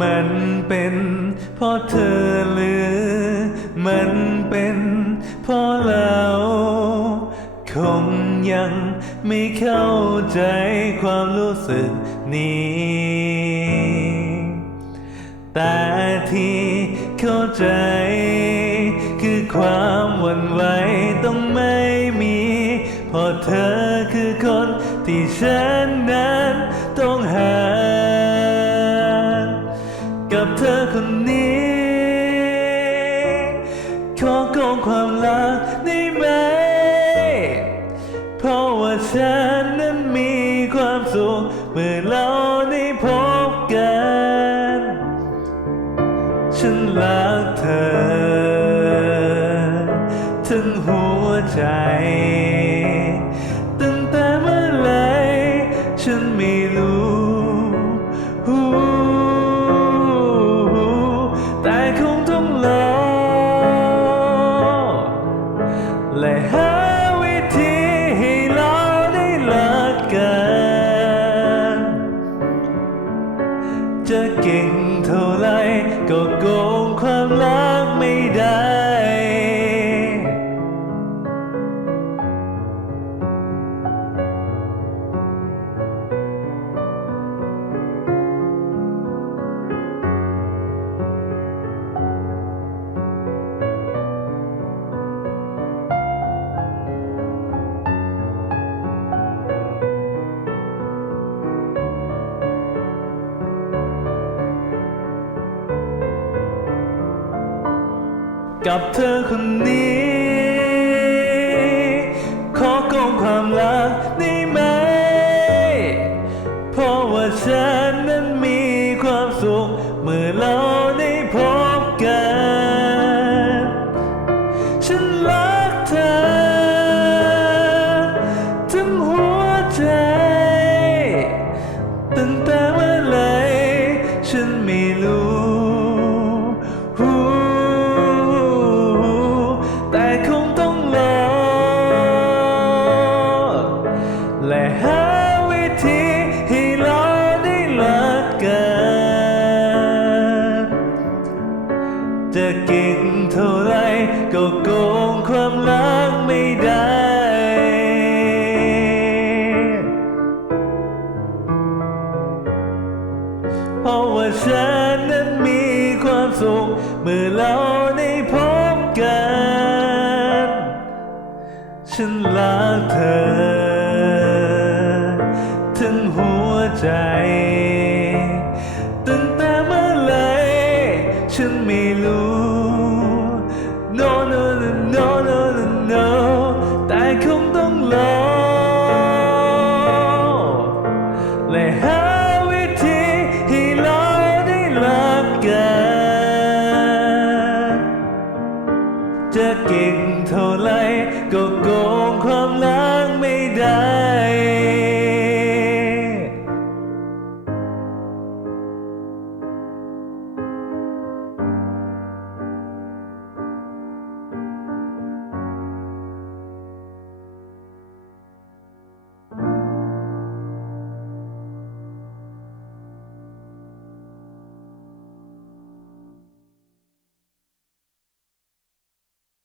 มันเป็นเพราะเธอหรือ มันเป็นเพราะเราคงยังไม่เข้าใจความรู้สึกนี้ แต่ที่เข้าใจ คือความหวั่นไหวต้องไม่มีเพราะเธอคือคนที่ฉันนั้นต้องหา กับเธอคนนี้ ขอโกงความรักได้ไหม เพราะว่าฉันนั้นมีความสุขเมื่อเราได้พบกัน ฉันรักเธอ ทั้งหัวใจ ก็โกับเธอคนนี้ ขอโกงความรักได้ไหม เพราะว่าฉันนั้นมีความสุข เมื่อเราได้พบกัน ฉันรักเธอทั้งหัวใจ หาวิธีให้เราได้รักกันจะเก่งเท่าไรก็โกงความรักไม่ได้ เพราะว่าฉันนั้นมีความสุขเมื่อเราได้พบกัน ฉันรักเธอ ถึงหัวใจ ตั้งแต่เมื่อไรฉันไม่รู้ no no no no no no no แต่คงต้องรอและหาวิธีให้เราได้รักกัน จะเก่งเท่าไรก็โกงความรักไม่ได้